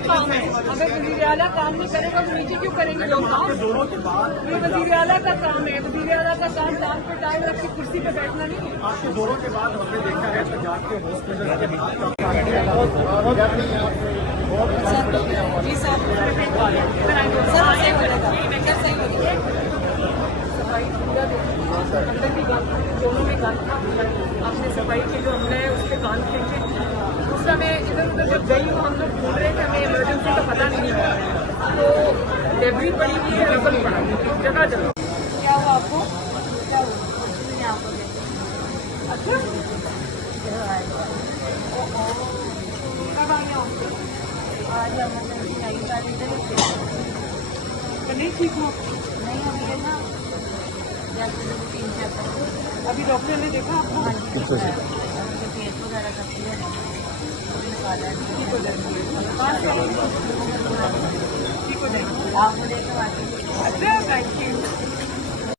काम है, अगर वज़ीर आला काम नहीं करेगा तो नीचे क्यों करेंगे लोग? ये वज़ीर आला का काम है। वज़ीर आला का काम टांग पे टांग रख के कुर्सी पे बैठना नहीं है। आपके दौरों के बाद हमने देखा है पंजाब के हॉस्पिटल के जी साहब सफाई पूरा अंदर भी गंद, दोनों में गंद था। आपने सफाई के जो हमने उस पर कान फेंके। उस समय इधर उधर जब गई हूँ, हम लोग ढूंढ रहे थे, हमें इमरजेंसी का पता नहीं है, तो डेबरी पड़ी हुई है, रबल पड़ा जगह जगह। क्या हुआ आपको? क्या हुआ आपको? अच्छा कब आ गया आपको? आज इमरजेंसी आई नहीं ठीक हो? नहीं अभी है ना, अभी डॉक्टर ने देखा आपको? फेस वगैरह करती है, ठीक हो जाएगी, ठीक हो जाएगी। आपको देखा? अच्छा थैंक यू।